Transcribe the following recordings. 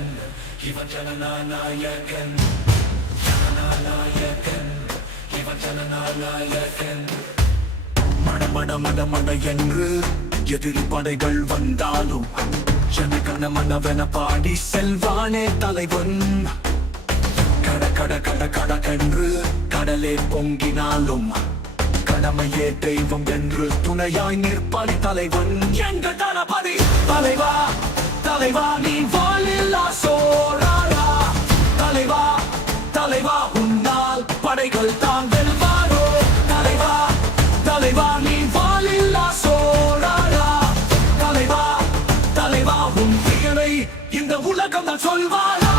ஜனநாயகன் இவன் ஜனநாயகன் ஜனநாயகன் இவன் ஜனநாயகன். மட மட மட மட என்று எதிரி படைகள் வந்தாலும் ஜனகன மனவென பாடி செல்வானே தலைவன். கட கட கட கட என்று கடலே பொங்கினாலும் கடமையே தெய்வம் என்று துணையாய் நிற்பான் தலைவன். எங்கள் தளபதி தலைவா தலைவா நீ வாழில்லா சோழரா. தலைவா தலைவா உன்னால் படைகள் தான் வெல்வாரோ. தலைவா தலைவா நீ வாழில்லா சோழரா. தலைவா தலைவா உன் பெயரை இந்த உலகம் தான் சொல்வாரா.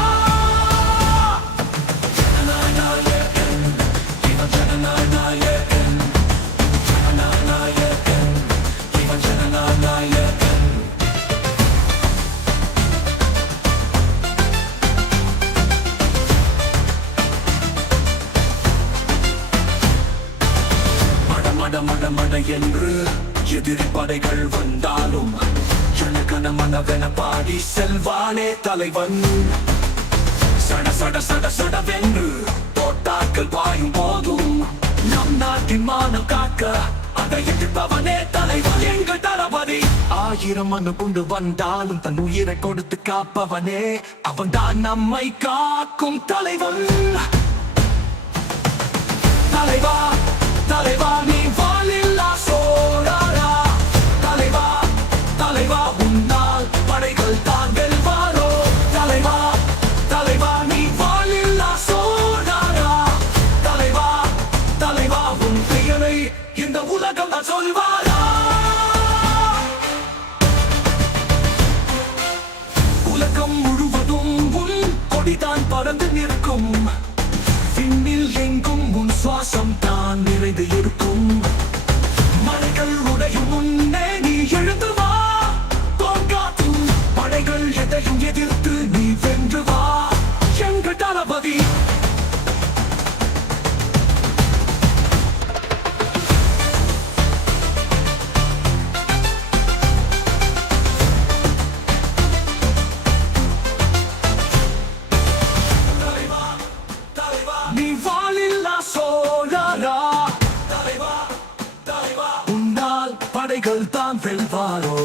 ஜனநாயகன் இவன் ஜனநாயகன் ஜனநாயகன் இவன் ஜனநாயகன். மட மட மட என்று எதிரி படைகள் வந்தாலும் ஜனகன மனவென பாடி செல்வானே தலைவன். சட சட சட சடவென்று தோட்டாக்கள் பாயும் போதும் நம் நாட்டின் மானம் காக்க அதை எதிர்ப்பவனே தலைவன் எங்கள் தளபதி. 1000 மனு கொண்டு வந்தாலும் தன் உயிரை கொடுத்து காப்பவனே அவன் தான் நம்மை காக்கும் தலைவன். தலைவா தலைவா நீ வாழில்லா சோழரா. தலைவா தலைவா உன்னால் படைகள் தான் வெல்வாரோ. தலைவா தலைவா நீ வாழில்லா சோழரா. தலைவா தலைவா உன் பெயரை இந்த உலகம் தான் சொல்வாரா. உலகம் முழுவதும் உன் கொடிதான் பறந்து நிற்கும். விண்ணில் எங்கும் உன் சுவாசம் தான் நிறைந்து இருக்கும். மலைகள் உடையும் முன்னே நீ எழுந்து வா. தோற்காற்றும் படைகள் எதையும் எதிர்த்து நீ வென்று வா. எங்கள் தளபதி நீ வாழில்லா சோழரா. தலைவா தலைவா உன்னால் படைகள் தான் வெல்வாரோ.